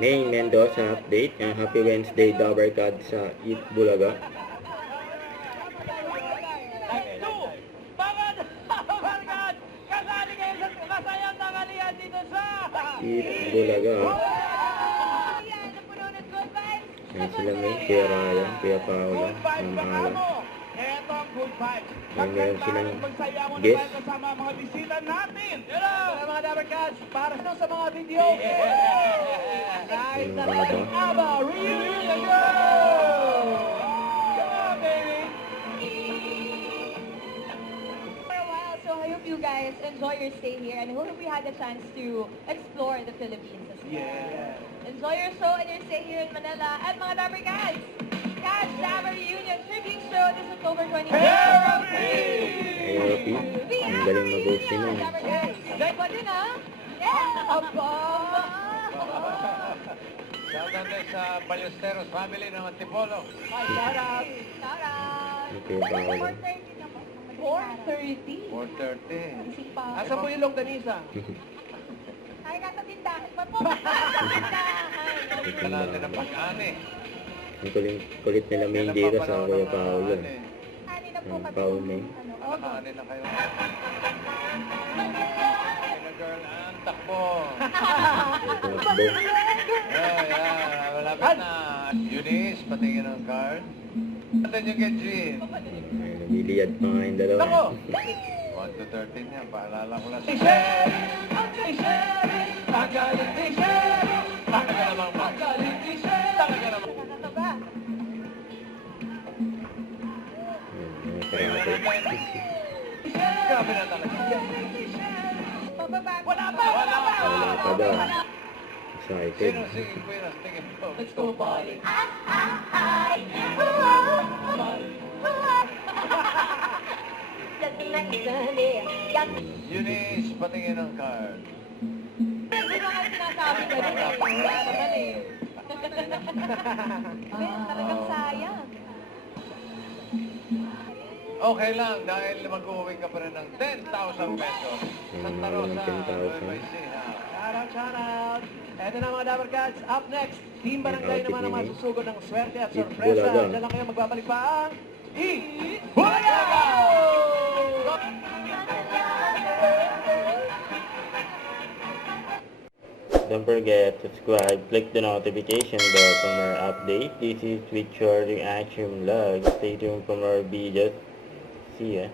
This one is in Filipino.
May Mendoza update. Happy Wednesday, Dabber Card sa Eat Bulaga. Eat Bulaga. Yan sila May, Kuya Ryan, Kuya Paula, Mama Ala. Yan meron silang guest. Kasama mga bisita natin. Mga Dabber Cats, para sa mga video. Guys, Ano ba? Aba, reunion, go! Come on, baby! For a while, so I hope you guys enjoy your stay here and I hope we had a chance to explore the Philippines as well. Yeah. Enjoy your show and your stay here in Manila. At mga Dabber Cats, Cats Dabber Reunion Tribute Show this October 23. Therapy. Ang galing mag-host nila. Dabber Cats. Like din ah? Yeah! Aba! Shoutout din sa Ballesteros family ng Antipolo. Shout out! Shout out! Okay, Paula. 4:30 na po. 4:30? 4:30. Isip pa. Asa po yung longganisa? Ay, nasa tindahan pa po. Nasa tindahan. Ito natin ang pag-ani. Ang kulit nila May Dira sa Kuya Paula. Ani na po Ang kami. Paul May. Pag-ani na kayo. Mga girl, ang takbo. Takbo. Yeah, malapit na. Eunice, patingin ang card. Natin yung get Jean. Ay, nabiliyad pa nga yung dalawa. Ako! 1 to 13 yan, paalala ko lang. Pagaling t-shirt! Talaga namang pa. Pagaling t-shirt! Talaga namang. Nakakaba. Ayun, mga karate. Grabe na talaga. Pababa. Wala pa! Wala pa! Wala pa daw. Excited. Sino si Buenas? Tingin mo. Let's go party! Eunice, patingin ang card. Hindi ko nga sinasabi ganun eh. Wala naman eh. Talagang sayang. Okay lang, dahil mag-uwi ka pa rin ng 10,000 pesos. Santa Rosa, 10,000. Nueva Ecija. Shout out, shout out! Eto na mga Dabber Cats, up next, Team Barangay naman ang masusugod ng swerte at sorpresa. Bulaga. Diyan lang kayo magbabalik pa ang Eat Bulaga! Don't forget to subscribe, click the notification bell for more updates. This is with your reaction vlog. Stay tuned for more videos. See ya.